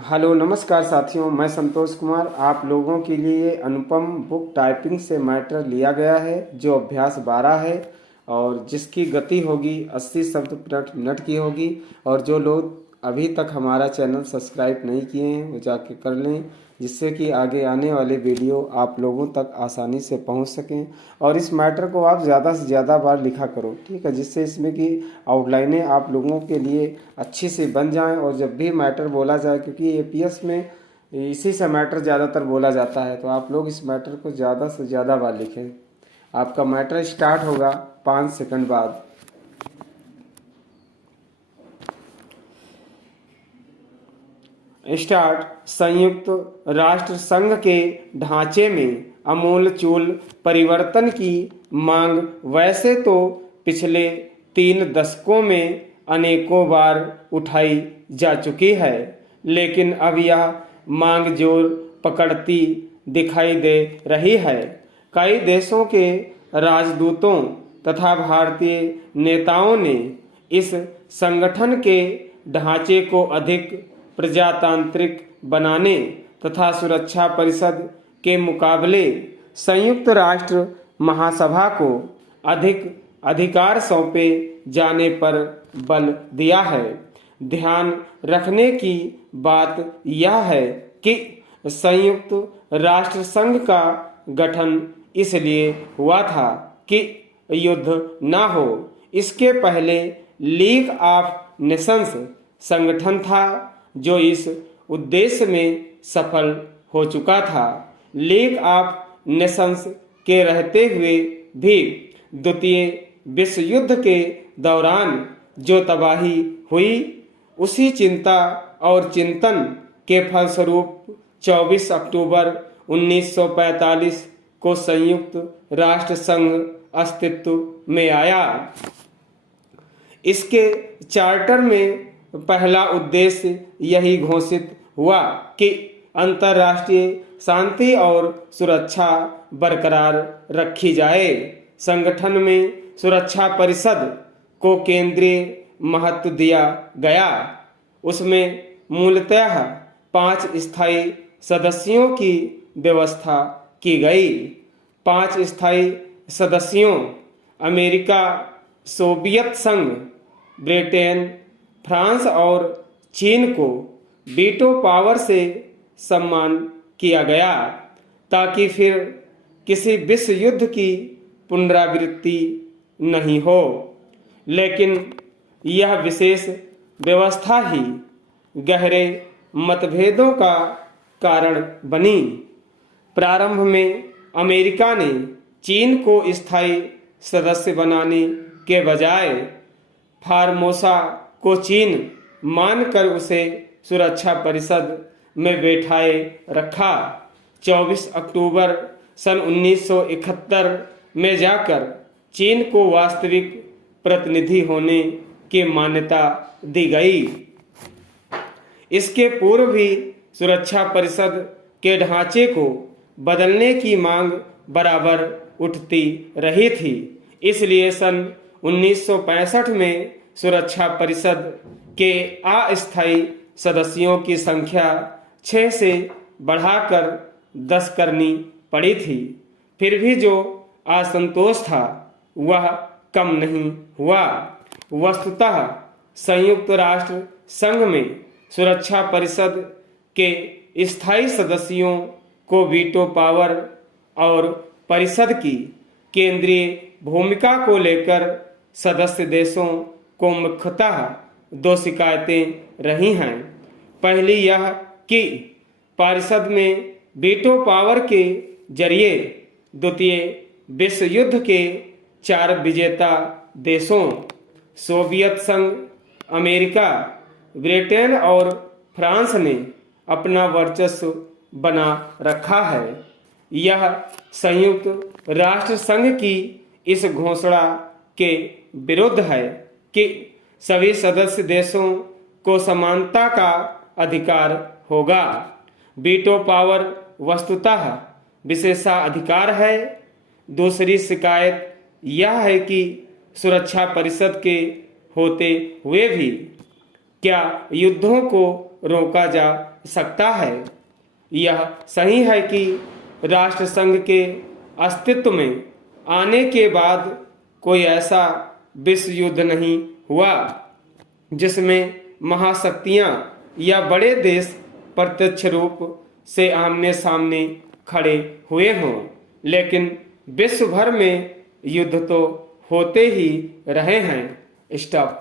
Hello नमस्कार साथियों, मैं संतोष कुमार आप लोगों के लिए अनुपम बुक टाइपिंग से मैटर लिया गया है जो अभ्यास 12 है और जिसकी गति होगी 80 शब्द प्रति मिनट की होगी। और जो लोग अभी तक हमारा चैनल सब्सक्राइब नहीं किए हैं वो जाके कर लें, जिससे कि आगे आने वाले वीडियो आप लोगों तक आसानी से पहुंच सकें। और इस मैटर को आप ज़्यादा से ज़्यादा बार लिखा करो, ठीक है, जिससे इसमें की आउटलाइनें आप लोगों के लिए अच्छी से बन जाएं। और जब भी मैटर बोला जाए, क्योंकि एपीएस में इसी से मैटर ज़्यादातर बोला जाता है, तो आप लोग इस मैटर को ज़्यादा से ज़्यादा बार लिखें। आपका मैटर स्टार्ट होगा 5 सेकंड बाद। स्टार्ट। संयुक्त राष्ट्र संघ के ढांचे में आमूलचूल परिवर्तन की मांग वैसे तो पिछले 3 दशकों में अनेकों बार उठाई जा चुकी है, लेकिन अब यह मांग जोर पकड़ती दिखाई दे रही है। कई देशों के राजदूतों तथा भारतीय नेताओं ने इस संगठन के ढांचे को अधिक प्रजातांत्रिक बनाने तथा सुरक्षा परिषद के मुकाबले संयुक्त राष्ट्र महासभा को अधिक अधिकार सौंपे जाने पर बल दिया है। ध्यान रखने की बात यह है कि संयुक्त राष्ट्र संघ का गठन इसलिए हुआ था कि युद्ध न हो। इसके पहले लीग ऑफ नेशंस संगठन था जो इस उद्देश्य में सफल हो चुका था। लीग ऑफ नेशंस के रहते हुए भी द्वितीय विश्व युद्ध के दौरान जो तबाही हुई, उसी चिंता और चिंतन के फलस्वरूप 24 अक्टूबर 1945 को संयुक्त राष्ट्र संघ अस्तित्व में आया। इसके चार्टर में पहला उद्देश्य यही घोषित हुआ कि अंतर्राष्ट्रीय शांति और सुरक्षा बरकरार रखी जाए। संगठन में सुरक्षा परिषद को केंद्रीय महत्व दिया गया। उसमें मूलतः 5 स्थायी सदस्यों की व्यवस्था की गई। 5 स्थायी सदस्यों अमेरिका, सोवियत संघ, ब्रिटेन, फ्रांस और चीन को वीटो पावर से सम्मान किया गया ताकि फिर किसी विश्व युद्ध की पुनरावृत्ति नहीं हो। लेकिन यह विशेष व्यवस्था ही गहरे मतभेदों का कारण बनी। प्रारंभ में अमेरिका ने चीन को स्थायी सदस्य बनाने के बजाय फार्मोसा को चीन मानकर उसे सुरक्षा परिषद में बैठाए रखा। 24 अक्टूबर सन 1971 में जाकर चीन को वास्तविक प्रतिनिधि होने की मान्यता दी गई। इसके पूर्व भी सुरक्षा परिषद के ढांचे को बदलने की मांग बराबर उठती रही थी। इसलिए सन 1965 में सुरक्षा परिषद के अस्थायी सदस्यों की संख्या 6 से बढ़ाकर 10 करनी पड़ी थी। फिर भी जो असंतोष था वह कम नहीं हुआ। वस्तुतः संयुक्त राष्ट्र संघ में सुरक्षा परिषद के स्थायी सदस्यों को वीटो पावर और परिषद की केंद्रीय भूमिका को लेकर सदस्य देशों को मुख्यतः 2 शिकायतें रही हैं। पहली यह कि परिषद में वीटो पावर के जरिए द्वितीय विश्व युद्ध के 4 विजेता देशों सोवियत संघ, अमेरिका, ब्रिटेन और फ्रांस ने अपना वर्चस्व बना रखा है। यह संयुक्त राष्ट्र संघ की इस घोषणा के विरुद्ध है कि सभी सदस्य देशों को समानता का अधिकार होगा। वीटो पावर वस्तुतः विशेषाधिकार है। दूसरी शिकायत यह है कि सुरक्षा परिषद के होते हुए भी क्या युद्धों को रोका जा सकता है। यह सही है कि राष्ट्रसंघ के अस्तित्व में आने के बाद कोई ऐसा विश्व युद्ध नहीं हुआ जिसमें महाशक्तियां या बड़े देश प्रत्यक्ष रूप से आमने सामने खड़े हुए हों, लेकिन विश्व भर में युद्ध तो होते ही रहे हैं। स्टॉप।